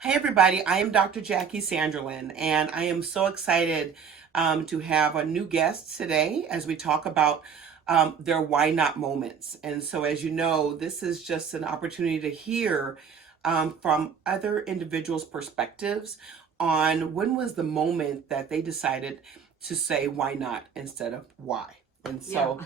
Hi, everybody. I am Dr. Jackie Sanderlin, and I am so excited to have a new guest today as we talk about their why not moments. And so, as you know, this is just an opportunity to hear from other individuals' perspectives on when was the moment that they decided to say why not instead of why. And Yeah,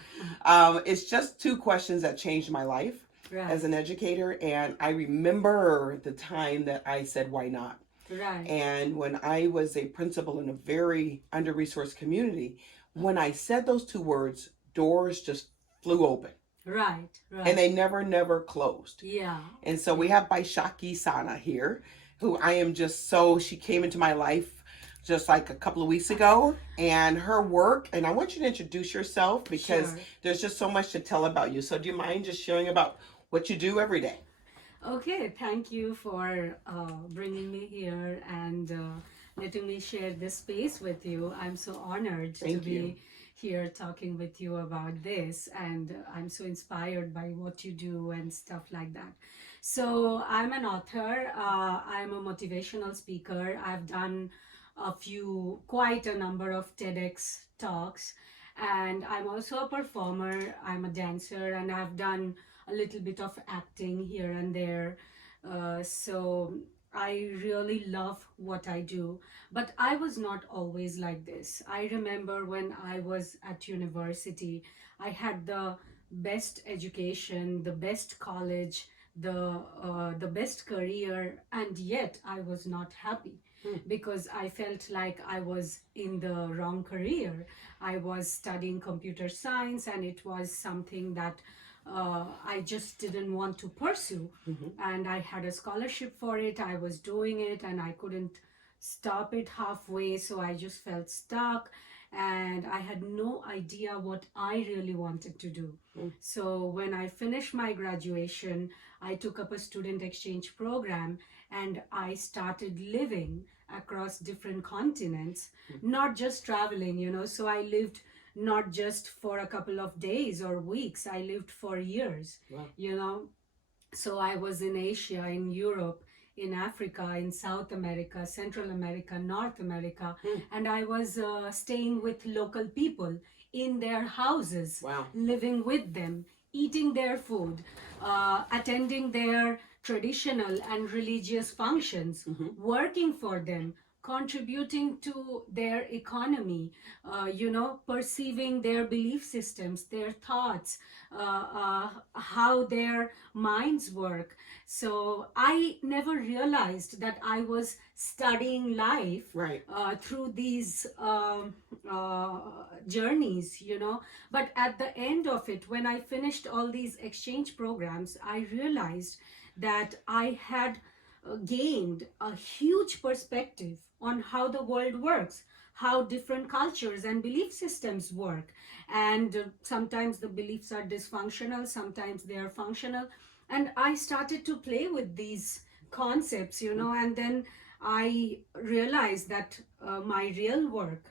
so, it's just two questions that changed my life as right, an educator, and I remember the time that I said why not. right, And when I was a principal in a very under-resourced community, when I said those two words, doors just flew open right, and right. they never closed. Yeah, And so we yeah. have Baisakhi Saha here, who I am just so, she came into my life just like a couple of weeks ago, and her work, and I want you to introduce yourself because Sure. there's just so much to tell about you. So do you mind just sharing about what you do every day? Okay, thank you for bringing me here and letting me share this space with you. I'm so honored to Thank you. be here talking with you about this, and I'm so inspired by what you do and stuff like that. So, I'm an author, I'm a motivational speaker. I've done quite a number of TEDx talks, and I'm also a performer, I'm a dancer, and I've done a little bit of acting here and there. So I really love what I do. But I was not always like this. I remember when I was at university, I had the best education, the best college, the best career, and yet I was not happy Hmm. because I felt like I was in the wrong career. I was studying computer science, and it was something that I just didn't want to pursue. Hmm. And I had a scholarship for it, I was doing it, and I couldn't stop it halfway, so I just felt stuck. And I had no idea what I really wanted to do. Hmm. So, when I finished my graduation, I took up a student exchange program and I started living across different continents, not just traveling, So, I lived not just for a couple of days or weeks, I lived for years, Wow. you know. So I was in Asia, in Europe, in Africa, in South America, Central America, North America, Hmm. and I was staying with local people in their houses, Wow. living with them, eating their food, attending their traditional and religious functions, Hmm. working for them, contributing to their economy, perceiving their belief systems, their thoughts, how their minds work. So I never realized that I was studying life Right. through these journeys, But at the end of it, when I finished all these exchange programs, I realized that I had gained a huge perspective on how the world works, how different cultures and belief systems work. And sometimes the beliefs are dysfunctional, sometimes they are functional. And I started to play with these concepts, and then I realized that my real work,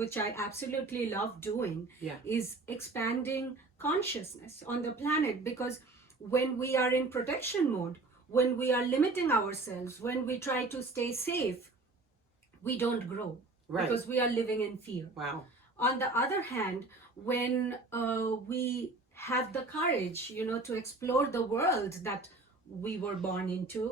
which I absolutely love doing, Yeah. is expanding consciousness on the planet. Because when we are in protection mode, when we are limiting ourselves, when we try to stay safe, we don't grow Right. because we are living in fear. Wow. On the other hand, when we have the courage, to explore the world that we were born into,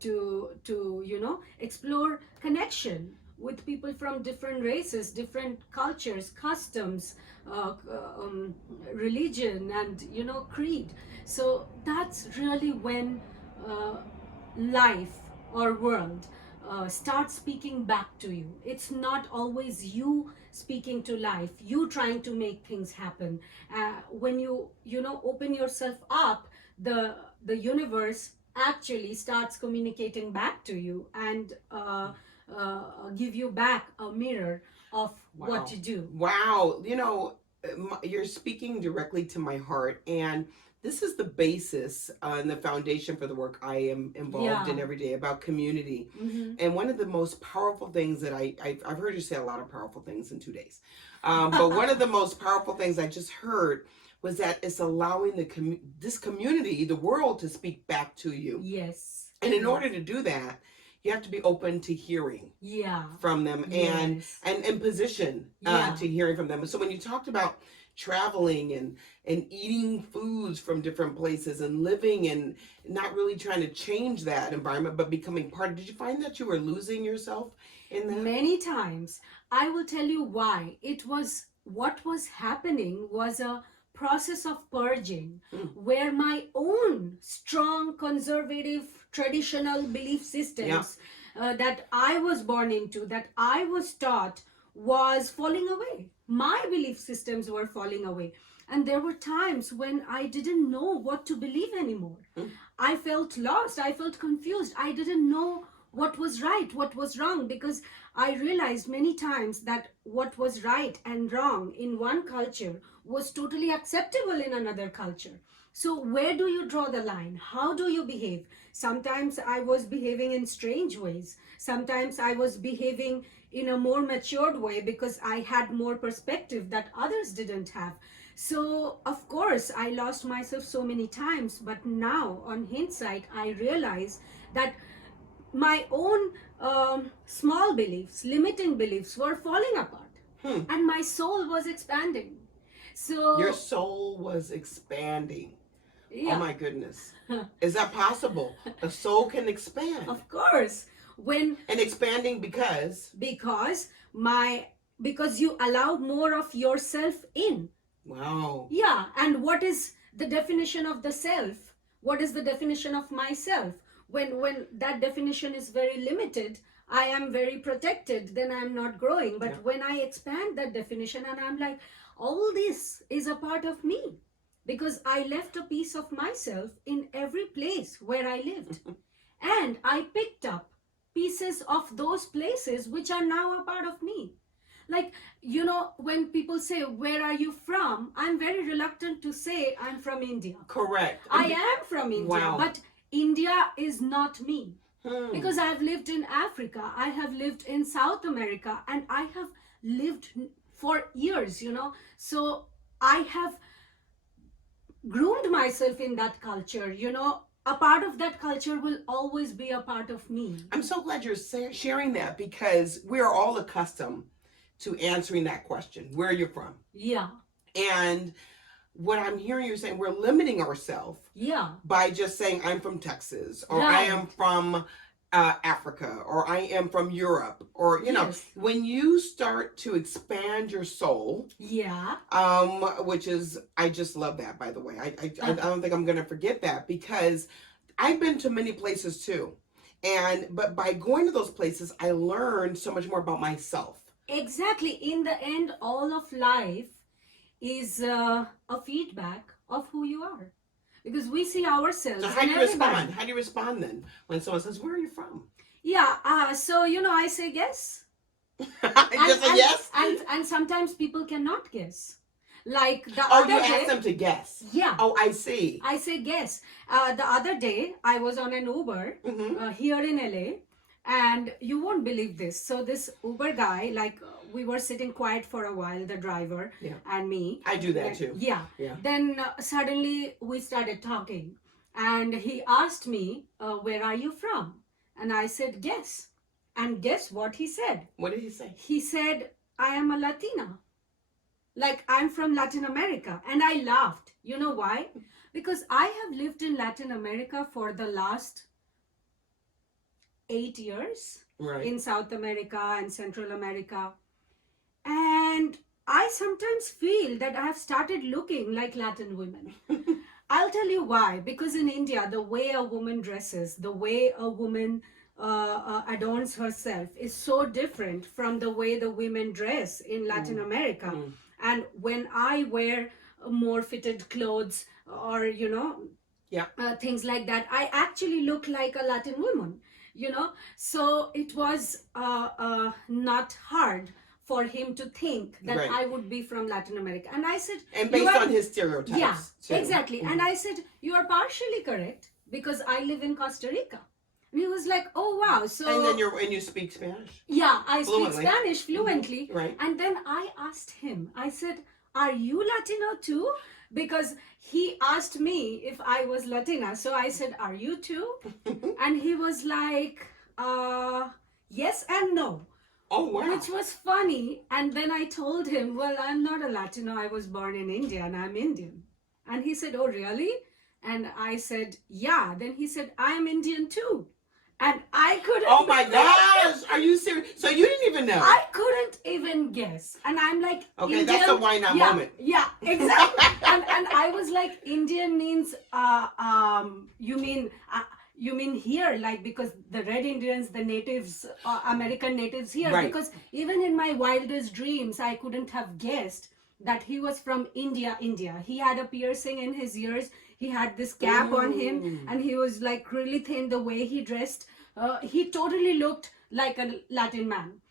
to explore connection with people from different races, different cultures, customs, uh, um, religion, and creed. So that's really when uh, life or world start speaking back to you. It's not always you speaking to life, you trying to make things happen. When you open yourself up, the universe actually starts communicating back to you and give you back a mirror of what Wow. to do. Wow. You're speaking directly to my heart. And this is the basis and the foundation for the work I am involved Yeah. in every day about community. Mm-hmm. And one of the most powerful things that I've heard you say a lot of powerful things in 2 days. But one of the most powerful things I just heard was that it's allowing this community, the world, to speak back to you. Yes. And in order to do that, you have to be open to hearing Yeah. from them and Yes. and in position Yeah. to hearing from them. So when you talked about traveling and eating foods from different places and living and not really trying to change that environment but becoming part, did you find that you were losing yourself in that? Many times. I will tell you why. It was what was happening was a process of purging Mm. where my own strong, conservative, traditional belief Yeah. systems that I was born into, that I was taught, was falling away. My belief systems were falling away. And there were times when I didn't know what to believe anymore. Mm. I felt lost. I felt confused. I didn't know what was right, what was wrong, because I realized many times that what was right and wrong in one culture was totally acceptable in another culture. So, where do you draw the line? How do you behave? Sometimes I was behaving in strange ways. Sometimes I was behaving in a more matured way because I had more perspective that others didn't have. So, of course, I lost myself so many times, but now, on hindsight, I realize that my own small beliefs, limiting beliefs, were falling apart, Hmm. and my soul was expanding. Your So, soul was expanding. Oh yeah, my goodness. Is that possible? A soul can expand. of course, when And expanding because because my because you allow more of yourself in. wow. Yeah, and what is the definition of the self? What is the definition of myself? When that definition is very limited, I am very protected, then I'm not growing. But Yeah. when I expand that definition and I'm like, all this is a part of me because I left a piece of myself in every place where I lived. And I picked up pieces of those places which are now a part of me. Like, when people say, where are you from? I'm very reluctant to say I'm from India. Correct. I am from India, Wow. but India is not me. Hmm. Because I've lived in Africa, I have lived in South America, and I have lived for years, So I have groomed myself in that culture, A part of that culture will always be a part of me. I'm so glad you're sharing that because we're all accustomed to answering that question. Where are you from? Yeah. And what I'm hearing you saying, we're limiting ourselves Yeah. by just saying I'm from Texas or I Right. am from Africa or I am from Europe or Yes. when you start to expand your soul, Yeah. which is I just love that, by the way. I don't think I'm gonna forget that because I've been to many places too, but by going to those places, I learned so much more about myself. Exactly. In the end, all of life is a feedback of who you are, because we see ourselves. So how in do you everybody. respond? How do you respond then when someone says, "Where are you from?" Yeah. So I say yes. Just a yes. And sometimes people cannot guess. Like the Oh, other you day. asked them to guess. Yeah. Oh, I see. I say guess. The other day I was on an Uber Mm-hmm. here in LA, and you won't believe this. So this Uber guy, like we were sitting quiet for a while, the driver Yeah. and me. I do that too. Yeah. Yeah. Then suddenly we started talking, and he asked me, "Where are you from?" And I said, "Guess." And guess what he said? What did he say? He said, "I am a Latina. Like I'm from Latin America." And I laughed. You know why? Because I have lived in Latin America for the last 8 years, Right. in South America and Central America. And I sometimes feel that I have started looking like Latin women. I'll tell you why. Because in India, the way a woman dresses, the way a woman adorns herself is so different from the way the women dress in Latin America. Mm. And when I wear more fitted clothes or, Yeah. things like that, I actually look like a Latin woman, So it was not hard for him to think that Right. I would be from Latin America. And I said, And "You based are-" on his stereotypes. Yeah, too. exactly. Mhm. And I said, "You are partially correct because I live in Costa Rica." And he was like, "Oh, wow." So, And you speak Spanish. yeah, I Fluently. speak Spanish fluently. Right. And then I asked him, I said, "Are you Latino too?" because he asked me if I was Latina. So I said, "Are you too?" And he was like, yes and no, Oh, wow. which was funny. And then I told him, "Well, I'm not a Latino. I was born in India and I'm Indian." And he said, "Oh, really?" And I said, "Yeah." Then he said, "I'm Indian too." And I couldn't. Oh my gosh, are you serious? So you didn't even know? I couldn't even guess. And I'm like, Okay, Indian, that's a why not yeah, moment. Yeah, exactly. and I was like, Indian means, you mean here, like, because the Red Indians, the natives, American natives here, Right. because even in my wildest dreams, I couldn't have guessed that he was from India, India. He had a piercing in his ears. He had this cap on him, and he was like really thin. The way he dressed, he totally looked like a Latin man,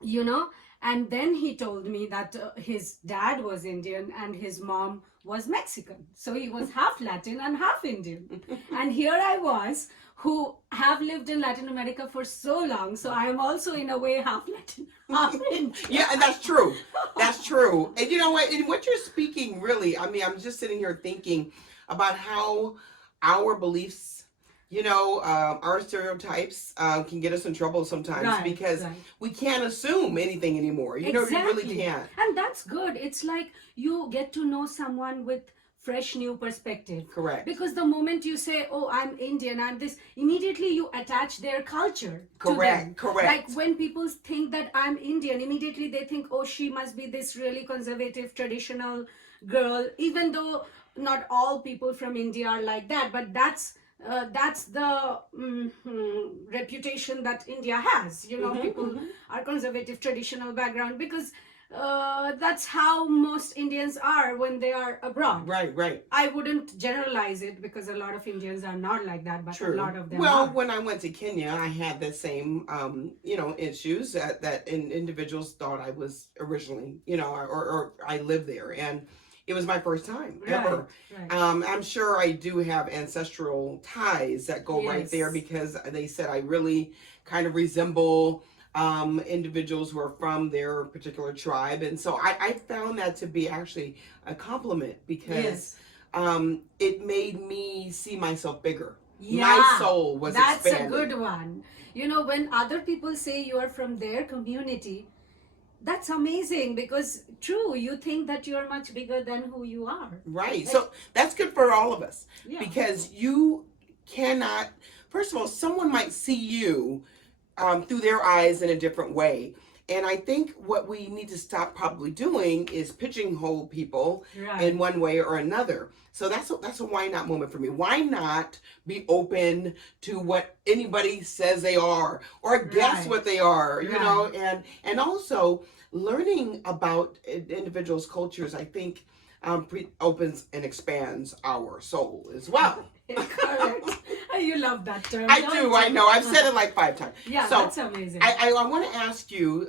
you know. And then he told me that his dad was Indian and his mom was Mexican, so he was half Latin and half Indian. And here I was, who have lived in Latin America for so long, so I am also in a way half Latin, half Indian. Yeah, and that's true. That's true. And you know what? And what you're speaking really, I mean, I'm just sitting here thinking about how our beliefs, our stereotypes can get us in trouble sometimes, Right, because right. we can't assume anything anymore. You really Exactly. can't. And that's good. It's like you get to know someone with fresh new perspective. Correct. Because the moment you say, "Oh, I'm Indian, I'm this," immediately you attach their culture to Correct, them. correct. Like when people think that I'm Indian, immediately they think, "Oh, she must be this really conservative, traditional girl," even though not all people from India are like that. But that's the reputation that India has. People are conservative, traditional background, because that's how most Indians are when they are abroad. Right, right. I wouldn't generalize it, because a lot of Indians are not like that, but True. a lot of them Well, are. when I went to Kenya, I had the same, issues that individuals thought I was originally, or I lived there, and it was my first time ever. Right. I'm sure I do have ancestral ties that go right Yes. there, because they said I really kind of resemble individuals who are from their particular tribe, and so I found that to be actually a compliment, because Yes. it made me see myself bigger. Yeah, My soul was that's expanded. a good one. When other people say you are from their community, that's amazing, because true, you think that you're much bigger than who you are. Right. So that's good for all of us, Yeah. because you cannot, first of all, someone might see you through their eyes in a different way. And I think what we need to stop probably doing is pigeonhole people Right. in one way or another. So that's a why not moment for me. Why not be open to what anybody says they are, or guess Right. what they are, Right. and also learning about individuals' cultures, I think opens and expands our soul as well. Correct. You love that term. I don't do. you? I know. I've said it like 5 times. Yeah, So that's amazing. I want to ask you,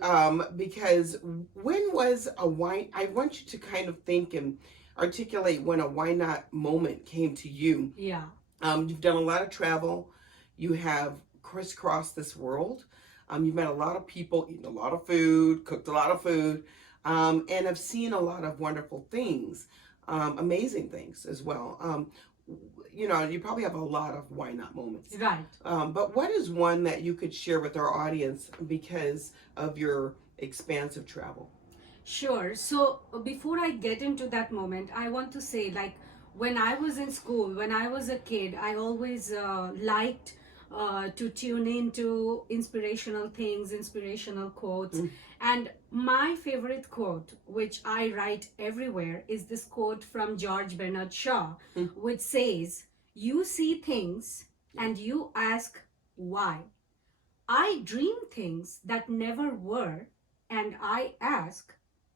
because when was a why? I want you to kind of think and articulate when a why not moment came to you. Yeah. You've done a lot of travel. You have crisscrossed this world. You've met a lot of people, eaten a lot of food, cooked a lot of food, and have seen a lot of wonderful things, amazing things as well. You probably have a lot of why not moments. Right. But what is one that you could share with our audience because of your expansive travel? Sure. So before I get into that moment, I want to say, like, when I was in school, when I was a kid, I always liked to tune into inspirational things, inspirational quotes. And my favorite quote, which I write everywhere, is this quote from George Bernard Shaw, which says, "You see things and you ask why. I dream things that never were, and I ask,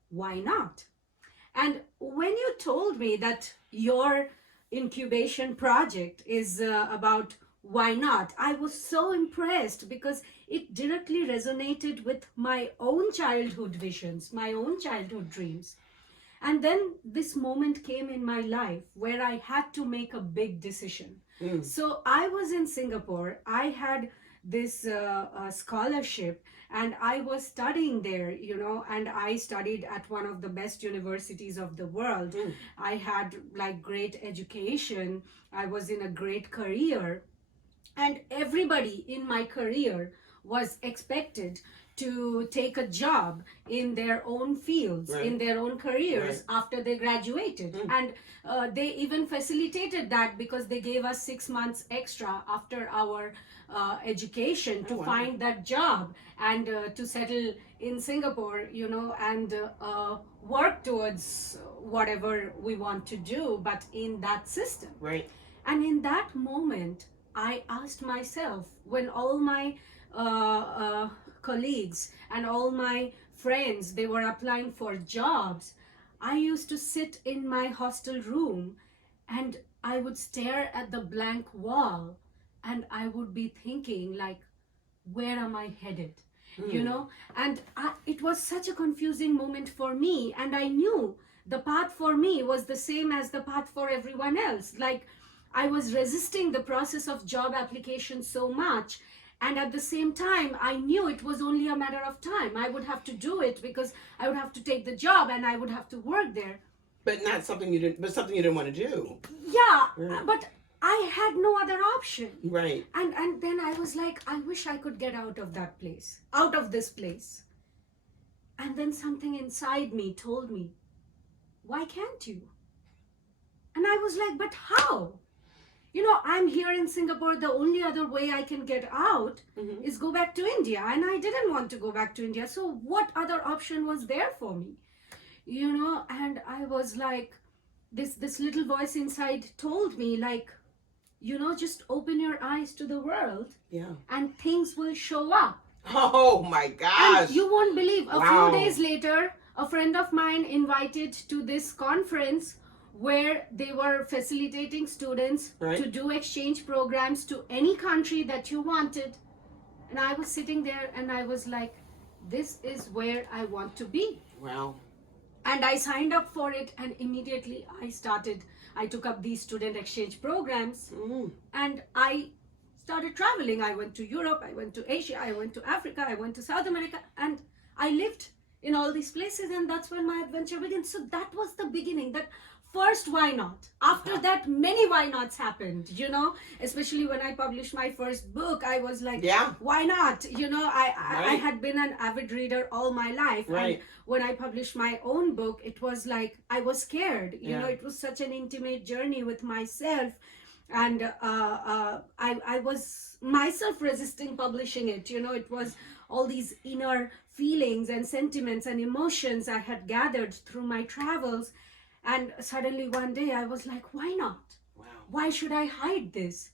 why not?" And when you told me that your incubation project is about why not, I was so impressed, because it directly resonated with my own childhood visions, my own childhood dreams. And then this moment came in my life where I had to make a big decision. So I was in Singapore. I had scholarship, and I was studying there, and I studied at one of the best universities of the world. Mm. I had like great education. I was in a great career, and everybody in my career was expected to take a job in their own fields, Right. in their own careers Right. after they graduated. And they even facilitated that because they gave us 6 months extra after our education to Oh, wow. find that job and to settle in Singapore, and work towards whatever we want to do, but in that system. Right. And in that moment, I asked myself, when all my colleagues and all my friends, they were applying for jobs, I used to sit in my hostel room and I would stare at the blank wall and I would be thinking like, where am I headed? And it was such a confusing moment for me, and I knew the path for me was the same as the path for everyone else. Like, I was resisting the process of job application so much, and at the same time I knew it was only a matter of time. I would have to do it because I would have to take the job and I would have to work there. But something you didn't want to do. Yeah, Right. but I had no other option. Right. And then I was like, I wish I could get out of that place, out of this place. And then something inside me told me, why can't you? And I was like, but how? I'm here in Singapore. The only other way I can get out is go back to India. And I didn't want to go back to India. So what other option was there for me? And I was like, this little voice inside told me, like, just open your eyes to the world. Yeah. And things will show up. Oh my gosh. And you won't believe, a Wow. few days later, a friend of mine invited to this conference where they were facilitating students Right. to do exchange programs to any country that you wanted. And I was sitting there and I was like, this is where I want to be. Wow. And I signed up for it, and immediately I took up these student exchange programs, and I started traveling. I went to Europe, I went to Asia, I went to Africa, I went to South America, and I lived in all these places, and that's when my adventure began. So that was the beginning. That first why not. After that, many why nots happened, especially when I published my first book. I was like, Yeah. why not? I Right. had been an avid reader all my life. Right. And when I published my own book, it was like I was scared. Yeah. It was such an intimate journey with myself, and I was myself resisting publishing it. It was all these inner feelings and sentiments and emotions I had gathered through my travels, and suddenly one day I was like, why not? Wow. Why should I hide this?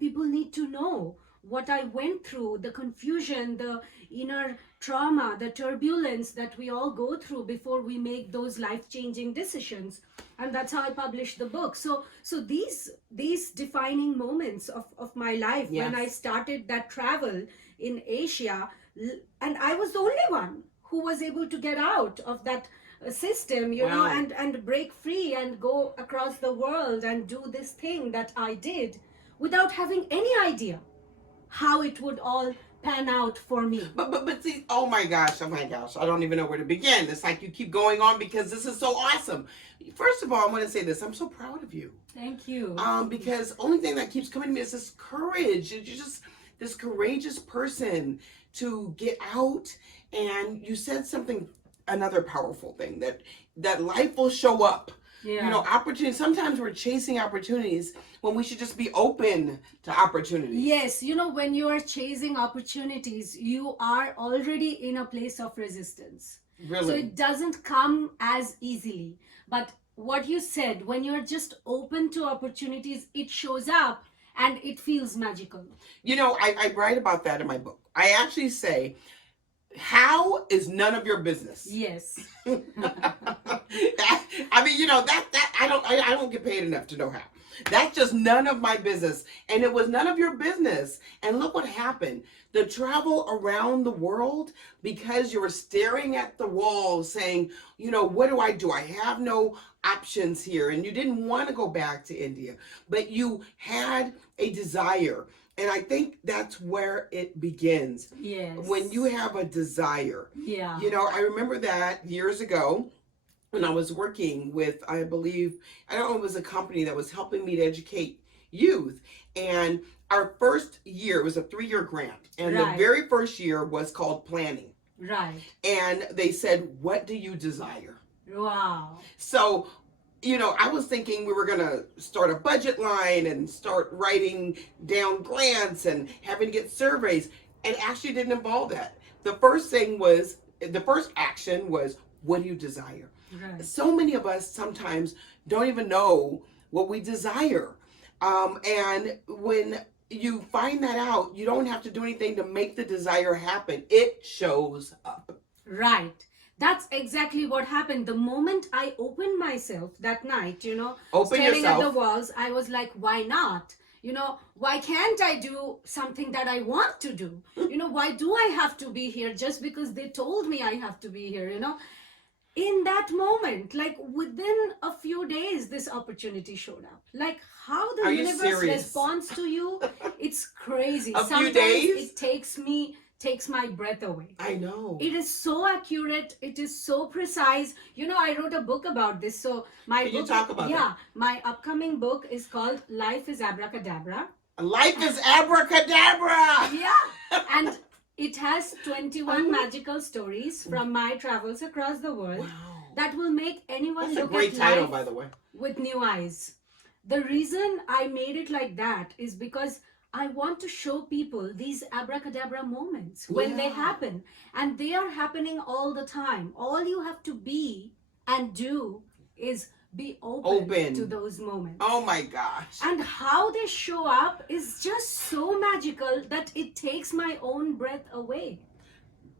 People need to know what I went through, the confusion, the inner trauma, the turbulence that we all go through before we make those life-changing decisions. And that's how I published the book. So these defining moments of my life, Yes. when I started that travel in Asia, and I was the only one who was able to get out of that system, Wow. and break free and go across the world and do this thing that I did without having any idea how it would all pan out for me. But see, oh my gosh, I don't even know where to begin. It's like you keep going on because this is so awesome. First of all, I want to say this: I'm so proud of you. Thank you. Because only thing that keeps coming to me is this courage. You're just this courageous person to get out. And you said something, another powerful thing, that life will show up. Yeah. Opportunities. Sometimes we're chasing opportunities when we should just be open to opportunities. Yes, when you are chasing opportunities, you are already in a place of resistance. Really. So it doesn't come as easily. But what you said, when you're just open to opportunities, it shows up and it feels magical. I write about that in my book. I actually say, how is none of your business. Yes. I mean, that I don't get paid enough to know how. That's just none of my business. And it was none of your business. And look what happened. The travel around the world, because you were staring at the wall saying, what do I do? I have no options here. And you didn't want to go back to India, but you had a desire. And I think that's where it begins. Yes. When you have a desire. Yeah. I remember that years ago when I was working with, I believe, I don't know, it was a company that was helping me to educate youth. And our first year, it was a 3-year grant. And the very first year was called planning. Right. And they said, what do you desire? Wow. So, I was thinking we were going to start a budget line and start writing down grants and having to get surveys. And actually didn't involve that. The first action was, what do you desire? Right. So many of us sometimes don't even know what we desire. And when you find that out, you don't have to do anything to make the desire happen. It shows up. Right. That's exactly what happened. The moment I opened myself that night, staring at the walls, I was like, why not? Why can't I do something that I want to do? Why do I have to be here just because they told me I have to be here, In that moment, like within a few days, this opportunity showed up. Like how the universe responds to you, it's crazy. Sometimes few days? It takes my breath away. I know. It is so accurate. It is so precise. I wrote a book about this. So Can you talk about that? My upcoming book is called Life is Abracadabra. Life is Abracadabra! Yeah. And it has 21 magical stories from my travels across the world that will make anyone look at title, life by the way. with new eyes. The reason I made it like that is because I want to show people these abracadabra moments when they happen. And they are happening all the time. All you have to be and do is be open to those moments. Oh my gosh. And how they show up is just so magical that it takes my own breath away.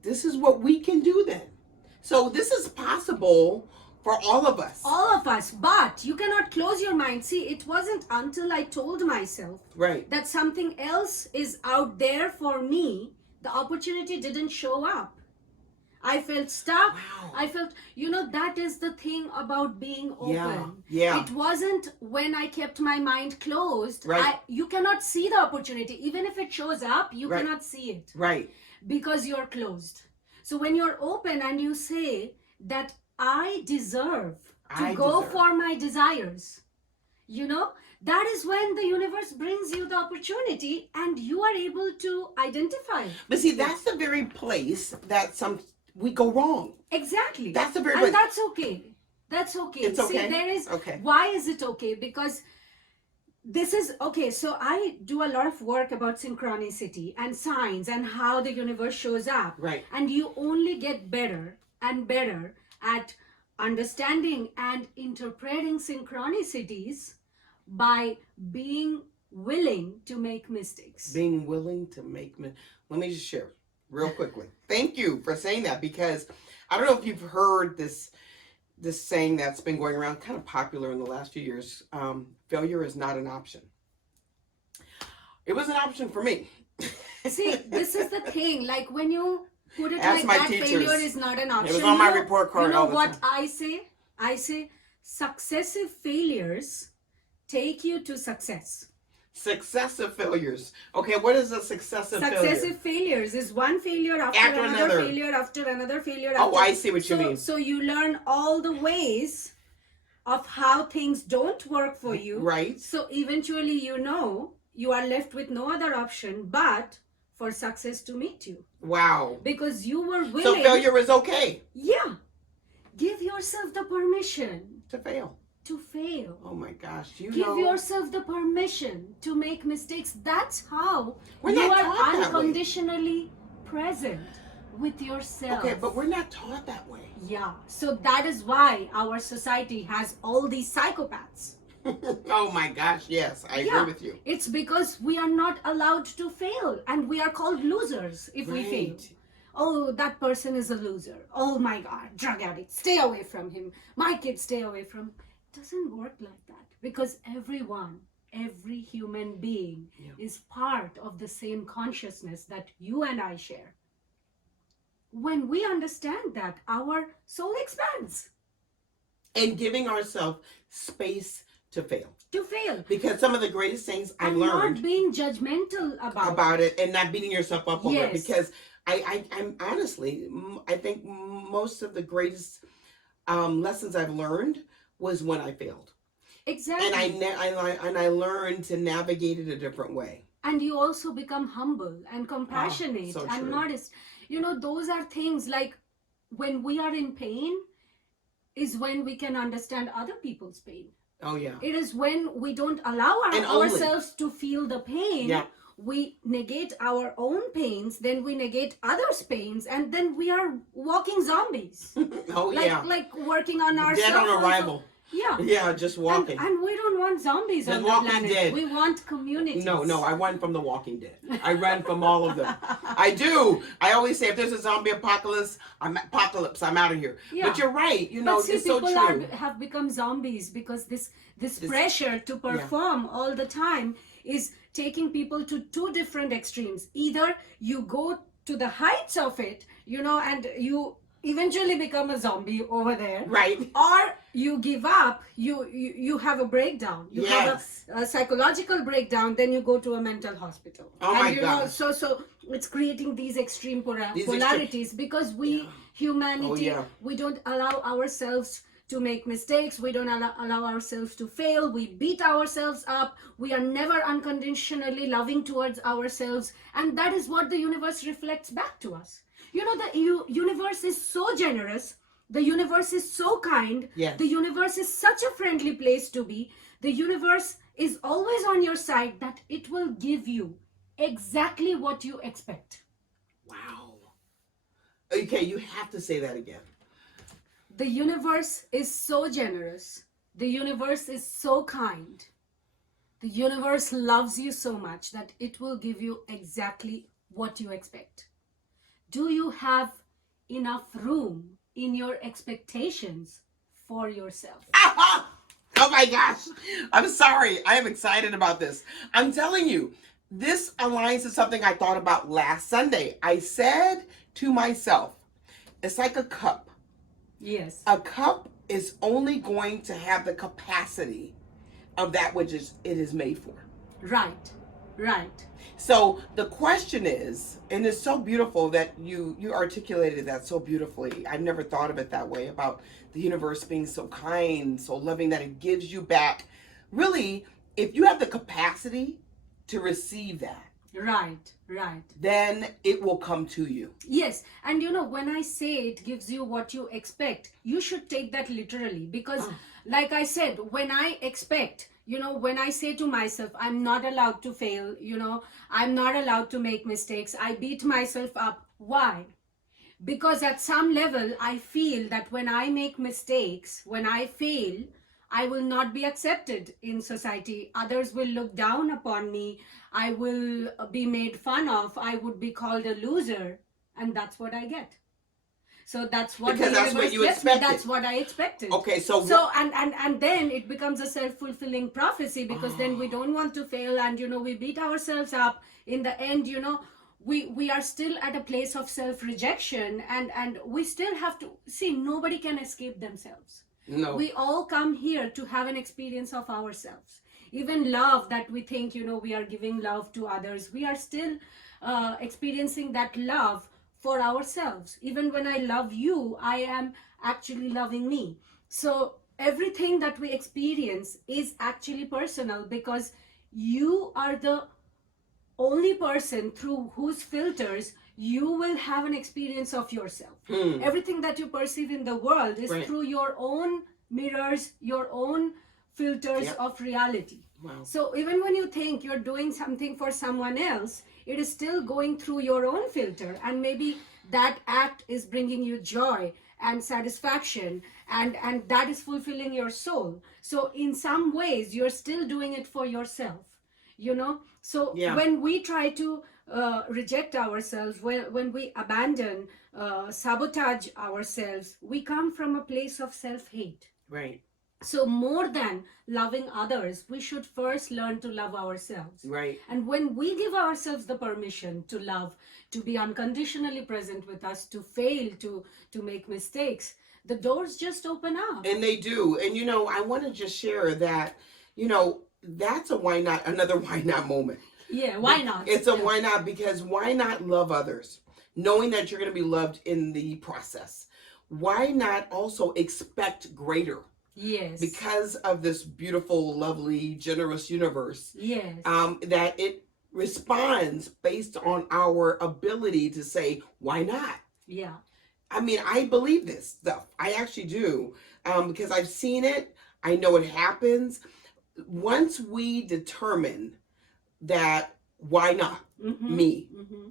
This is what we can do then. So this is possible for all of us. All of us. But you cannot close your mind. See, it wasn't until I told myself that something else is out there for me, the opportunity didn't show up. I felt stuck. Wow. I felt, that is the thing about being open. Yeah. It wasn't when I kept my mind closed. You cannot see the opportunity. Even if it shows up, you cannot see it. Right. Because you're closed. So when you're open and you say that I deserve to go for my desires, that is when the universe brings you the opportunity and you are able to identify. But see, that's the very place that we go wrong. Exactly. That's the very place. And that's okay. That's okay. It's okay. See, why is it okay? Because this is okay. So I do a lot of work about synchronicity and signs and how the universe shows up. Right. And you only get better and better at understanding and interpreting synchronicities by being willing to make mistakes. Being willing to make mistakes. Let me just share real quickly. Thank you for saying that, because I don't know if you've heard this saying that's been going around, kind of popular in the last few years. Failure is not an option. It was an option for me. See, this is the thing. Like when you put it Ask like that, teachers. failure is not an option. It was on my report card. You know all the what time. I say? I say successive failures take you to success. Successive failures. Okay, what is a successive failure? Successive failures is one failure after another failure after another failure. Oh, I see what you mean. So you learn all the ways of how things don't work for you. Right. So eventually you are left with no other option but for success to meet you. Wow. Because you were willing. So failure is okay. Yeah. Give yourself the permission. To fail. To fail. Oh my gosh. Give yourself the permission to make mistakes. That's how you are unconditionally present with yourself. Okay, but we're not taught that way. Yeah. So that is why our society has all these psychopaths. Oh my gosh, yes, I agree with you. It's because we are not allowed to fail and we are called losers if we fail. Oh, that person is a loser. Oh my God, drug addict, stay away from him. My kids, stay away from him. doesn't work like that, because every human being is part of the same consciousness that you and I share. When we understand that, our soul expands. And giving ourselves space to fail. To fail. Because some of the greatest things I've And learned not being judgmental about it and not beating yourself up over it. Yes. Because I'm honestly, I think most of the greatest lessons I've learned was when I failed. Exactly. And I learned to navigate it a different way. And you also become humble and compassionate so and true. modest. You know, those are things like when we are in pain is when we can understand other people's pain. Oh, yeah. It is when we don't allow ourselves to feel the pain. Yeah. We negate our own pains, then we negate others' pains, and then we are walking zombies. Oh, yeah. Like working on ourselves. Dead on arrival. Yeah. Yeah, just walking. And we don't want zombies on the planet. Dead. We want communities. No, I run from the Walking Dead. I run from all of them. I do. I always say if there's a zombie apocalypse, I'm out of here. Yeah. But you're right. You know, but see, it's so true. People have become zombies because this pressure to perform all the time is taking people to two different extremes. Either you go to the heights of it, you know, and you eventually become a zombie over there, right? Or you give up, you have a breakdown, you have a psychological breakdown, then you go to a mental hospital. Oh, and my you God. know, so it's creating these extreme polarities because we humanity, we don't allow ourselves to make mistakes, we don't allow ourselves to fail, we beat ourselves up, we are never unconditionally loving towards ourselves, and that is what the universe reflects back to us. You know, the universe is so generous, the universe is so kind, the universe is such a friendly place to be, the universe is always on your side, that it will give you exactly what you expect. Wow. Okay, you have to say that again. The universe is so generous, the universe is so kind, the universe loves you so much that it will give you exactly what you expect. Do you have enough room in your expectations for yourself? Oh my gosh. I'm sorry. I am excited about this. I'm telling you, this aligns to something I thought about last Sunday. I said to myself, it's like a cup. Yes. A cup is only going to have the capacity of that which it is made for. Right. Right. So the question is, and it's so beautiful that you articulated that so beautifully. I've never thought of it that way, about the universe being so kind, so loving, that it gives you back. Really, if you have the capacity to receive that, right, then it will come to you. Yes. And you know, when I say it gives you what you expect, you should take that literally, because like I said, when I expect, you know, when I say to myself, I'm not allowed to fail, you know, I'm not allowed to make mistakes, I beat myself up. Why? Because at some level, I feel that when I make mistakes, when I fail, I will not be accepted in society. Others will look down upon me. I will be made fun of. I would be called a loser. And that's what I get. So that's what because that's what you expected. That's what I expected. Okay, so and then it becomes a self-fulfilling prophecy, because then we don't want to fail, and you know, we beat ourselves up. In the end, you know, we are still at a place of self-rejection, and we still have to see, nobody can escape themselves. No. We all come here to have an experience of ourselves. Even love that we think, you know, we are giving love to others, we are still experiencing that love for ourselves. Even when I love you, I am actually loving me. So everything that we experience is actually personal, because you are the only person through whose filters you will have an experience of yourself. Everything that you perceive in the world is through your own mirrors, your own filters of reality. Wow. So even when you think you're doing something for someone else, it is still going through your own filter, and maybe that act is bringing you joy and satisfaction, and that is fulfilling your soul. So in some ways, you're still doing it for yourself, you know. So when we try to reject ourselves, when we abandon, sabotage ourselves, we come from a place of self-hate. Right. So more than loving others, we should first learn to love ourselves. Right. And when we give ourselves the permission to love, to be unconditionally present with us, to fail, to make mistakes, the doors just open up. And they do. And I want to just share that, that's a why not, another why not moment. Yeah, why not? It's a why not, because why not love others, knowing that you're going to be loved in the process? Why not also expect greater? Yes. Because of this beautiful, lovely, generous universe. Yes. That it responds based on our ability to say, why not? Yeah. I mean, I believe this stuff. I actually do. Because I've seen it. I know it happens. Once we determine that, why not me?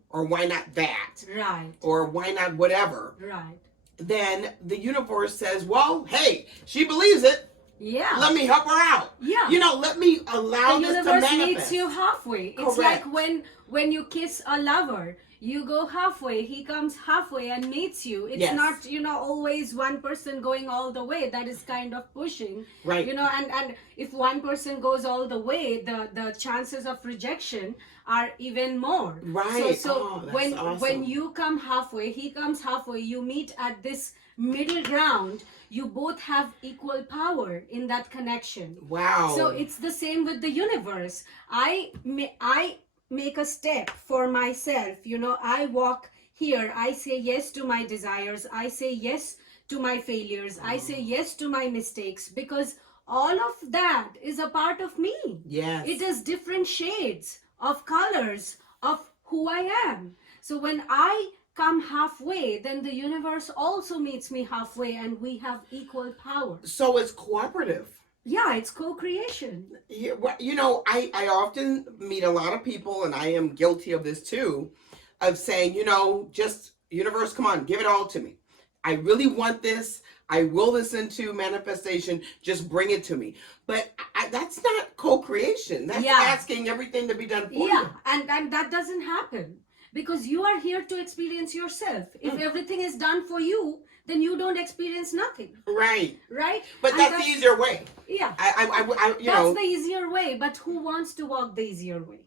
Or why not that? Right. Or why not whatever? Right. Then the universe says, well, hey, she believes it. Yeah. Let me help her out. Yeah. Let me allow this to manifest. The universe meets you halfway. It's Correct. like when you kiss a lover, you go halfway, he comes halfway and meets you. It's Yes. not, always one person going all the way. That is kind of pushing. Right. And if one person goes all the way, the chances of rejection are even more. Right. So that's when awesome. you come halfway, he comes halfway, you meet at this middle ground, you both have equal power in that connection. Wow. So it's the same with the universe. I make a step for myself. I walk here. I say yes to my desires. I say yes to my failures. I say yes to my mistakes, because all of that is a part of me. Yes. It is different shades of colors of who I am. So when I come halfway, then the universe also meets me halfway, and we have equal power. So it's cooperative. Yeah, it's co-creation. Yeah, I often meet a lot of people, and I am guilty of this too, of saying, just universe, come on, give it all to me. I really want this. I will this into manifestation. Just bring it to me. But that's not co-creation. That's asking everything to be done for you. Yeah, and that doesn't happen, because you are here to experience yourself. If everything is done for you, then you don't experience nothing. Right. Right? But that's the easier way. Yeah. That's the easier way, but who wants to walk the easier way?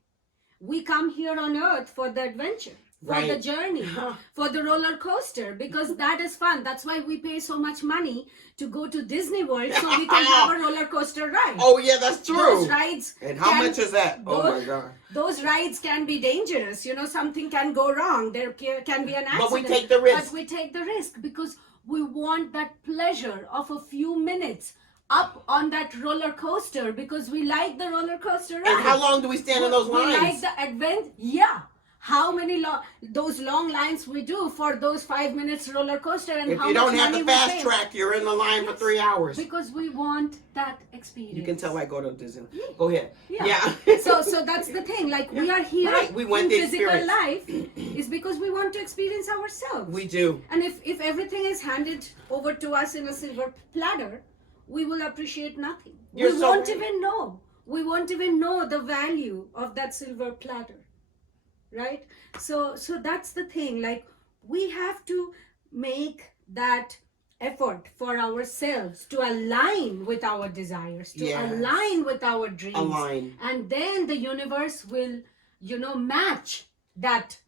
We come here on earth for the adventure, for the journey, for the roller coaster, because that is fun. That's why we pay so much money to go to Disney World, so we can have a roller coaster ride. Oh yeah, that's true. Those rides. And how much is that? Oh my God. Those rides can be dangerous. Something can go wrong. There can be an accident. But we take the risk. But we take the risk because we want that pleasure of a few minutes up on that roller coaster, because we like the roller coaster ride. And how long do we stand in those lines? We like the advent. Yeah. How many those long lines we do for those 5 minutes roller coaster, and if how you don't much have money the we fast pay. track, you're in the line for 3 hours. Because we want that experience. You can tell I go to Disney. Go ahead. Yeah. So that's the thing. Like we are here We want in the physical experience. life is because we want to experience ourselves. We do. And if everything is handed over to us in a silver platter, we will appreciate nothing. We won't even know. We won't even know the value of that silver platter. Right? So that's the thing. Like we have to make that effort for ourselves to align with our desires, to align with our dreams. Align. And then the universe will, match that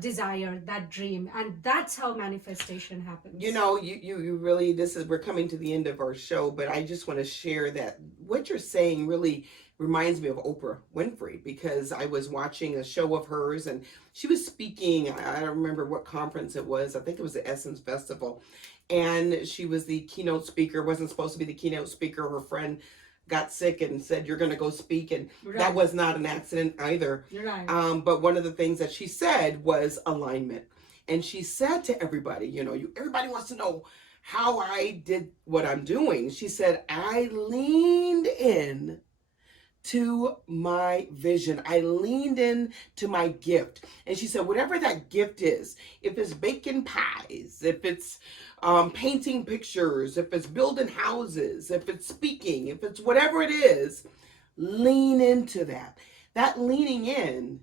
desire, that dream. And that's how manifestation happens. You really, we're coming to the end of our show, but I just want to share that what you're saying really reminds me of Oprah Winfrey, because I was watching a show of hers and she was speaking. I don't remember what conference it was. I think it was the Essence Festival. And she was the keynote speaker, wasn't supposed to be the keynote speaker. Her friend got sick and said, you're going to go speak. And that was not an accident either. Right. But one of the things that she said was alignment. And she said to everybody, everybody wants to know how I did what I'm doing. She said, I leaned in to my vision. I leaned in to my gift. And she said, whatever that gift is, if it's baking pies, if it's painting pictures, if it's building houses, if it's speaking, if it's whatever it is, lean into that. That leaning in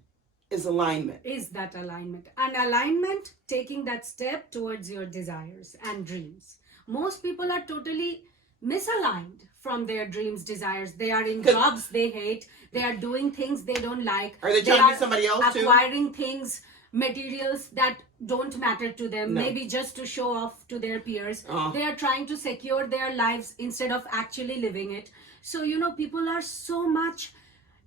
is alignment. Is that alignment. And alignment, taking that step towards your desires and dreams. Most people are totally misaligned from their dreams, desires. They are in 'Cause- jobs they hate. They are doing things they don't like. Are they trying to be somebody else too? Acquiring things, materials that don't matter to them, No. maybe just to show off to their peers. Oh. They are trying to secure their lives instead of actually living it. So, you know, people are so much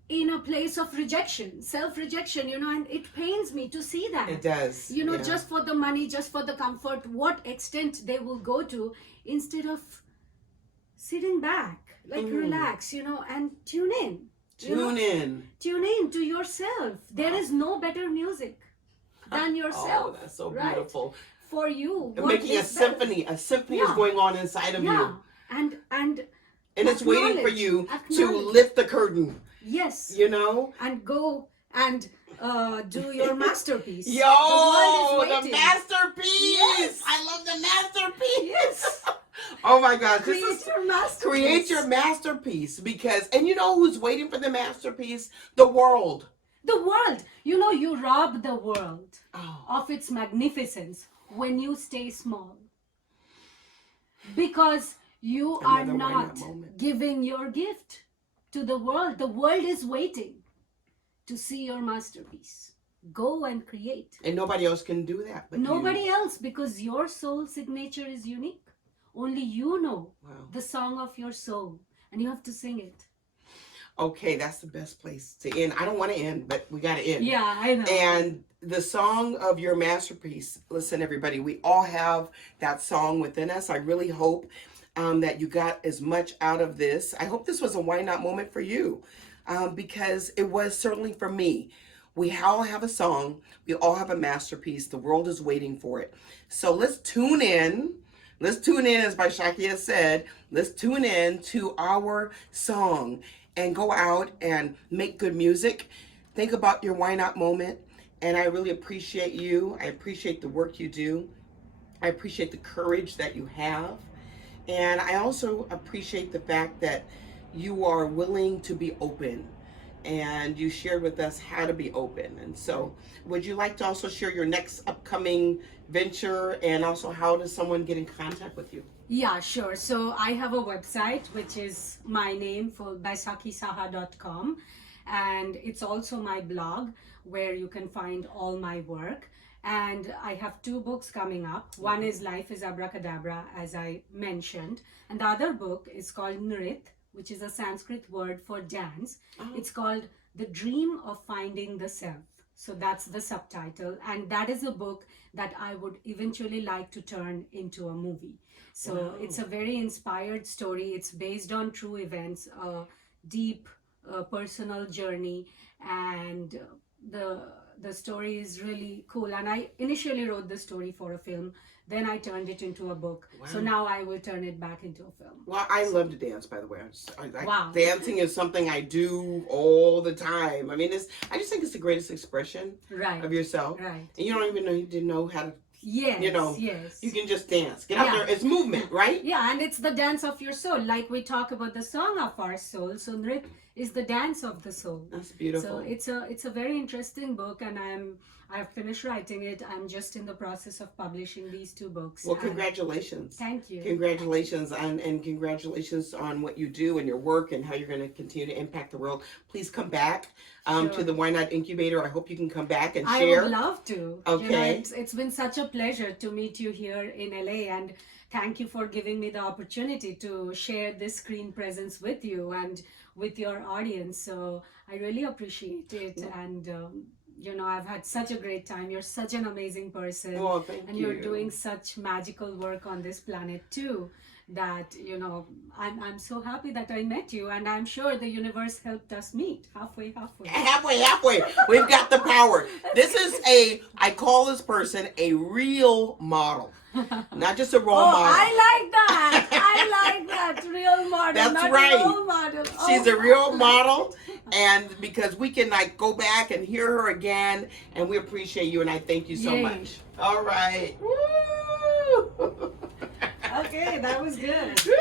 in a place of rejection, self-rejection, you know, and it pains me to see that. It does. You know, yeah. just for the money, just for the comfort, what extent they will go to instead of sitting back, like relax, you know, and tune in. Tune in. Tune in to yourself. There is no better music than yourself. Oh, that's so right? beautiful. For you. And what making a is better? symphony. A symphony is Yeah. going on inside of Yeah. you. And It's waiting for acknowledge- you to acknowledge. lift the curtain, Yes. you know? And go and do your masterpiece. Yo, the world is the waiting. masterpiece! Yes. I love the masterpiece! Yes. Oh my gosh, Create this is your masterpiece. create your masterpiece because, and you know who's waiting for the masterpiece? The world. The world. You know, you rob the world Oh. of its magnificence when you stay small. Because you are Another why not not moment. giving your gift to the world. The world is waiting to see your masterpiece. Go and create. And nobody else can do that but Nobody you. else, because your soul signature is unique. Only you know Wow. the song of your soul, and you have to sing it. Okay, that's the best place to end. I don't want to end, but we got to end. Yeah, I know. And the song of your masterpiece, listen, everybody, we all have that song within us. I really hope that you got as much out of this. I hope this was a why not moment for you, because it was certainly for me. We all have a song. We all have a masterpiece. The world is waiting for it. So let's tune in. Let's tune in, as Baisakhi has said. Let's tune in to our song and go out and make good music. Think about your why not moment. And I really appreciate you. I appreciate the work you do. I appreciate the courage that you have. And I also appreciate the fact that you are willing to be open. And you shared with us how to be open. And so would you like to also share your next upcoming venture and also how does someone get in contact with you? Yeah, sure. So I have a website, which is my name for baisakhisaha.com. And it's also my blog where you can find all my work. And I have 2 books coming up. One is Life is Abracadabra, as I mentioned. And the other book is called Nrit, which is a Sanskrit word for dance. Oh. It's called The Dream of Finding the Self. So that's the subtitle. And that is a book that I would eventually like to turn into a movie. So Wow. it's a very inspired story. It's based on true events, a deep personal journey, and the story is really cool. And I initially wrote the story for a film, then I turned it into a book. So Wow. now I will turn it back into a film. Well, I love to dance, by the way. Wow. Dancing is something I do all the time. I mean, I just think it's the greatest expression Right. of yourself. Right. And you don't even need to know how to, Yes. you know, Yes. you can just dance. Get out Yeah. there. It's movement, right? Yeah, and it's the dance of your soul. Like we talk about the song of our soul. So Nrit is the dance of the soul. That's beautiful. So it's a very interesting book, and I've finished writing it. I'm just in the process of publishing these 2 books. Well, and congratulations. Thank you. Congratulations and congratulations on what you do and your work and how you're going to continue to impact the world. Please come back to Sure. the Why Not Incubator. I hope you can come back and I share. would love to. Okay. It's been such a pleasure to meet you here in LA, and thank you for giving me the opportunity to share this screen presence with you and with your audience. So I really appreciate it. And I've had such a great time. You're such an amazing person. Oh, thank and you. you're doing such magical work on this planet too, that I'm so happy that I met you, and I'm sure the universe helped us meet halfway. Halfway. We've got the power. This is I call this person a real model. Not just a role model. I like that. Real model. That's not right. A role model. She's a real model, and because we can go back and hear her again, and we appreciate you, and I thank you so Yay. much. All right. Woo! Okay, that was good. Woo!